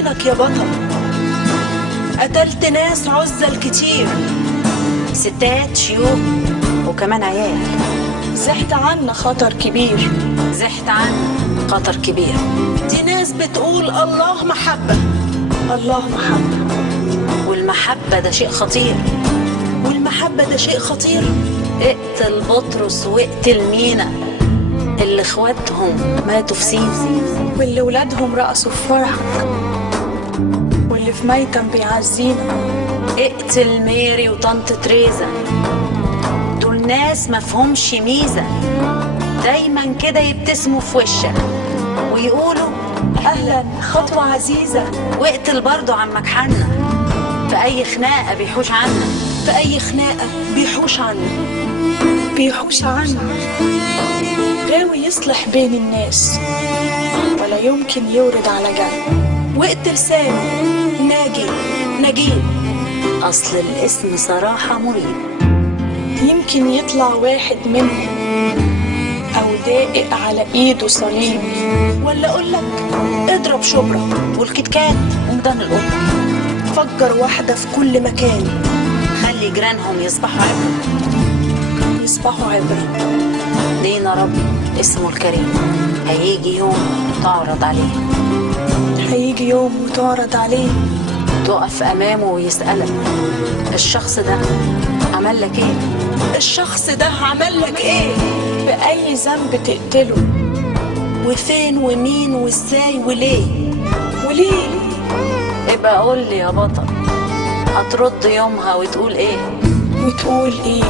طينك يا بطل. قتلت ناس عزل كتير، ستات شيوخ وكمان عيال. زحت عنا خطر كبير، زحت عنا خطر كبير. دي ناس بتقول الله محبة، الله محبة، والمحبة ده شيء خطير، والمحبة ده شيء خطير. اقتل بطرس واقتل مينا اللي اخواتهم ماتوا في سيسي، واللي ولادهم رقصوا في فرحك، واللي في ميتم بيعزينا. اقتل ميري وطنط تريزا، دول ناس مفهومش ميزة، دايما كده يبتسموا في وشك ويقولوا أهلا خطوة عزيزة. واقتل برضو عمك حنا، في أي خناقة بيحوش عنا، في أي خناقة بيحوش عنا، بيحوش عنا. غاوي يصلح بين الناس ولا يمكن يورد على جنب. واقتل سامي، ناجي، نجيب، أصل الاسم صراحة مريب. يمكن يطلع واحد منهم أو دائق على إيده صليب. ولا أقولك اضرب شبرا والكتكات وميدان القطة، فجر واحدة في كل مكان، خلي جيرانهم يصبحوا عبرة، يصبحوا عبرة. لينا رب اسمه الكريم، هيجي يوم تعرض عليه، هيجي يوم وتعرض عليه، تقف أمامه ويسألك الشخص ده عمل لك ايه؟ الشخص ده عمل لك ايه؟ بأي ذنب تقتله؟ وفين ومين وازاي وليه؟ وليه؟ ابقى قول لي يا بطل، هترد يومها وتقول ايه؟ وتقول ايه؟